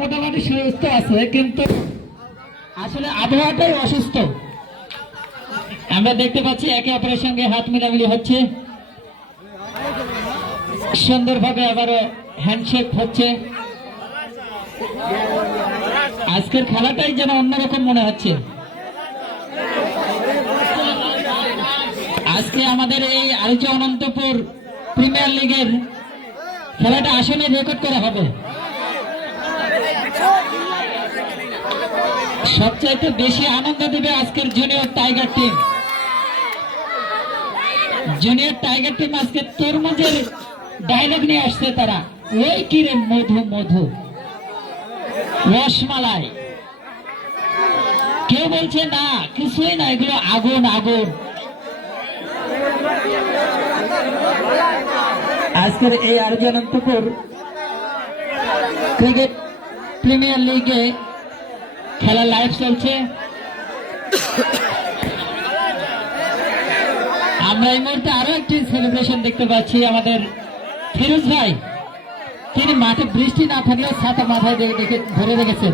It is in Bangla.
মোটামুটি সুস্থ আছে, কিন্তু আসলে আবহাওয়াটাই অসুস্থ। আমরা দেখতে পাচ্ছি একে অপরের সঙ্গে হাত মিলামিলি হচ্ছে, সুন্দরভাবে আবারও হ্যান্ডশেক হচ্ছে। আজকের খেলাটাই যেন অন্যরকম মনে হচ্ছে। আজকে আমাদের এই আরিচা অনন্তপুর প্রিমিয়ার লিগের খেলাটা আসলে রেকর্ড করা হবে। সবচাইতে বেশি আনন্দ দেবে আজকের junior tiger team. Junior tiger team আজকে তরমুজের ডায়লগ নিয়ে আসছে তারা, ওই কিরে মধু মধু রসমালাই। কেউ বলছে না কিছুই না, এগুলো আগুন আগুন। আজকের এই আরিচা অনন্তপুর ক্রিকেট প্রিমিয়ার লিগে খেলা লাইভ চলছে। আমরা এই মুহূর্তে আরো একটি সেলিব্রেশন দেখতে পাচ্ছি। আমাদের ফিরোজ ভাই, তিনি মাঠে বৃষ্টি না থাকলেও ছাতা মাথায় ধরে রেখেছেন।